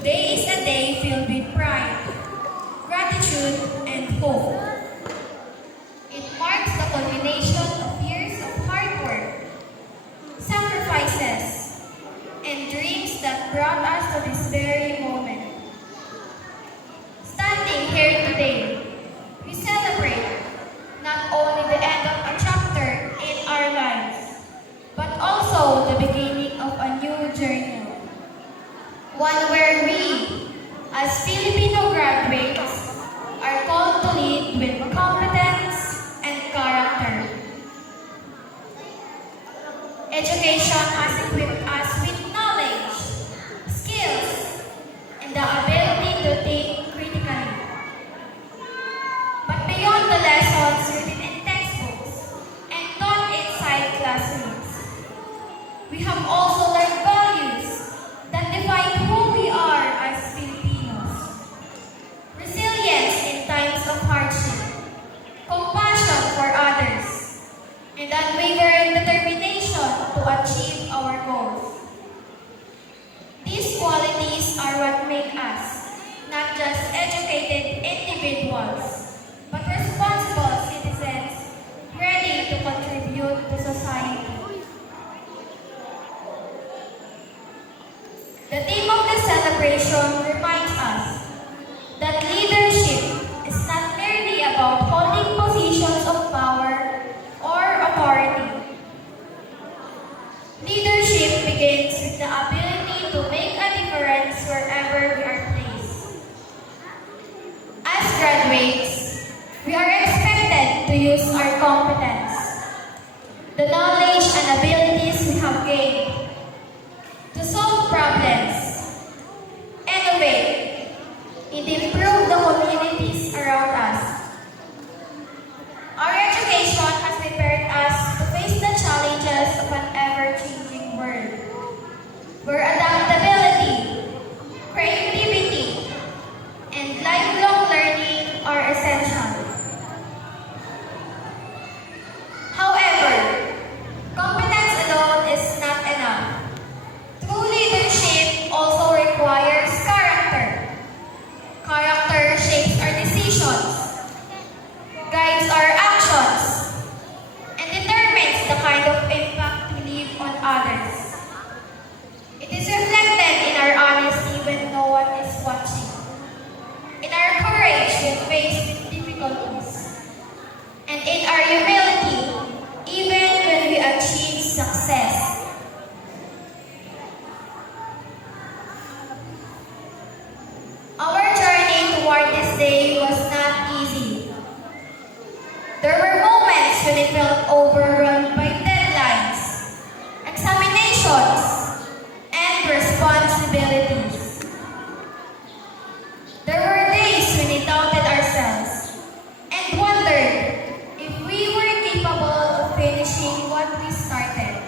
Today is a day filled with pride, gratitude, and hope. It marks the culmination of years of hard work, sacrifices, and dreams that brought us to this very moment. Standing here today, we celebrate not only the end of a chapter in our lives, but also the beginning of a new journey. One where we, as Filipino graduates, are called to lead with competence and character. Education has equipped us with knowledge, skills, and the ability to think critically. But beyond the lessons written in textbooks and taught inside classrooms, we have also learned values that define who we are as Filipinos. Resilience in times of hardship, compassion for others, and unwavering determination to achieve our goals. These qualities are what make us not just educated individuals, but responsible citizens ready to contribute to society. The theme of this celebration reminds us that leadership is not merely about holding positions of power or authority. Leadership begins with the ability to make a difference wherever we are placed. As graduates, we are expected to use our competence, the knowledge and abilities we have gained, to solve problems, innovate, and improve the communities around us. Our education has prepared us to face the challenges of an ever-changing world, where adaptability, creativity, and lifelong learning are essential. However, competence alone is not enough. True leadership also requires character. Character shapes our decisions, guides our actions, and determines the kind of impact we leave on others. It is reflected in our honesty when no one is watching, in our courage when faced with difficulties, and in our humility even when we achieve success. Our journey toward this day was not easy. There were moments when it felt overwhelmed by deadlines, examinations, and responsibilities. There were days when we doubted ourselves and wondered if we were capable of finishing what we started.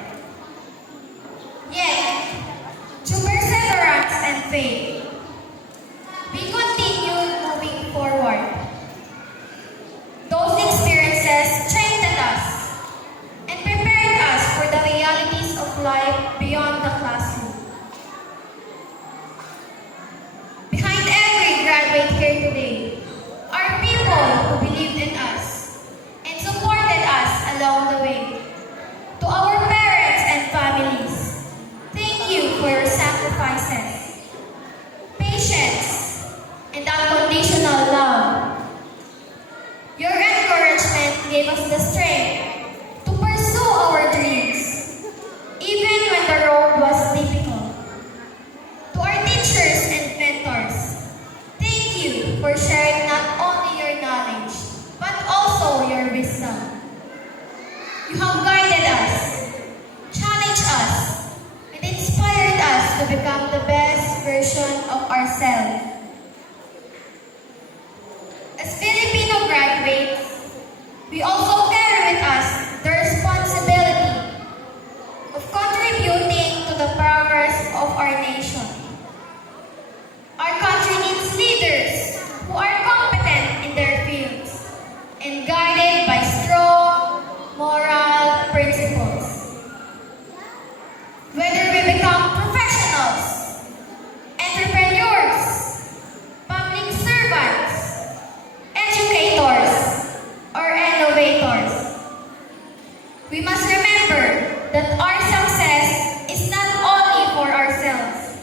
Yet, through perseverance and faith, we continued moving forward. Those experiences strengthened us and prepared us for the realities of life beyond the classroom. Behind every graduate here today are people who believed in us and supported us along the way. To our parents and families, thank you for your sacrifices, patience, and unconditional love. Your encouragement gave us the strength to pursue our dreams, even when the road was difficult. To our teachers and mentors, thank you for sharing not only your knowledge, but also your wisdom. You have guided us, challenged us, and inspired us to become the best version of ourselves. As Filipino graduates, we also carry with us the responsibility of contributing to the progress of our nation. Our country needs leaders who are competent in their fields and guided by strong moral principles. Whether we become professionals, entrepreneurs, that our success is not only for ourselves,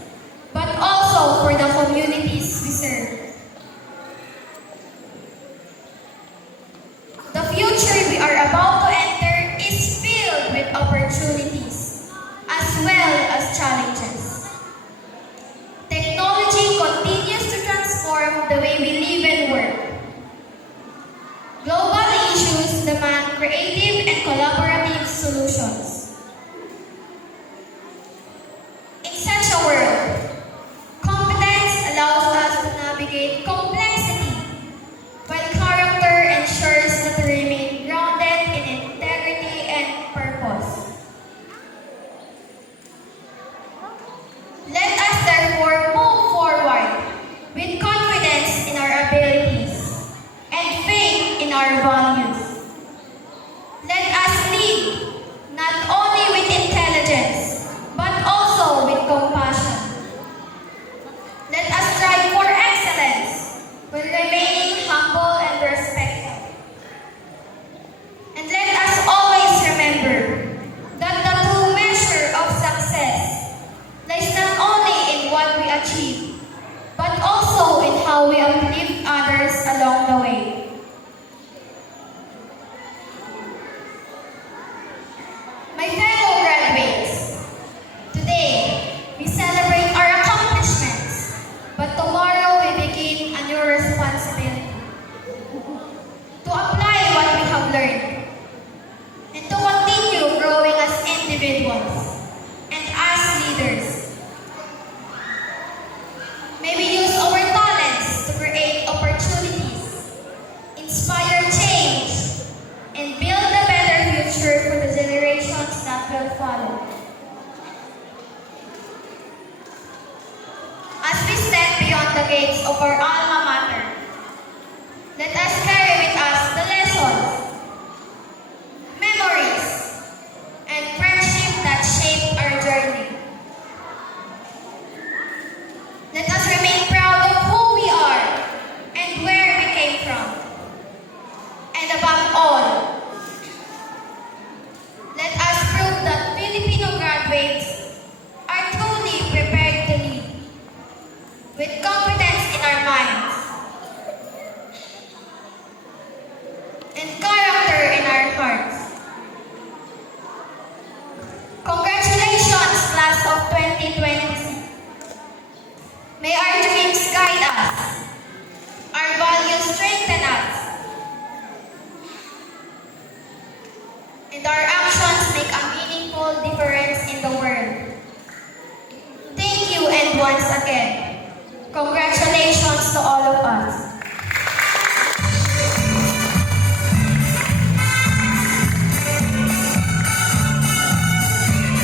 but also for the communities we serve. The future we are about to enter is filled with opportunities as well as challenges. Technology continues to transform the way we live and work. Global issues demand creative and collaborative solutions. In such a world, competence allows us to navigate complexity, while character ensures that we remain grounded in integrity and purpose. Let us therefore move forward with confidence in our abilities and faith in our values. Let us lead not only with intelligence, but also with compassion. Let us strive for excellence while remaining humble and respectful. And let us always remember that the true measure of success lies not only in what we achieve, but also in how we uplift others along the way. My fellow graduates, today we celebrate our accomplishments, but tomorrow we begin a new responsibility to apply what we have learned and to continue growing as individuals and as leaders. May we use our talents to create opportunities, inspire change, and build a better future for the generations that will follow. As we step beyond the gates of our alma mater, let us carry with us the lessons, memories, and friendship that shape our journey. Let us remain proud of who we are and where we came from. And above all, let us prove that Filipino graduates are truly prepared to lead, with confidence in our minds and character in our hearts. Congratulations, class of 2026. May our dreams guide us, our values strengthen us, and our actions make a meaningful difference in the world. Thank you, and once again, congratulations to all of us.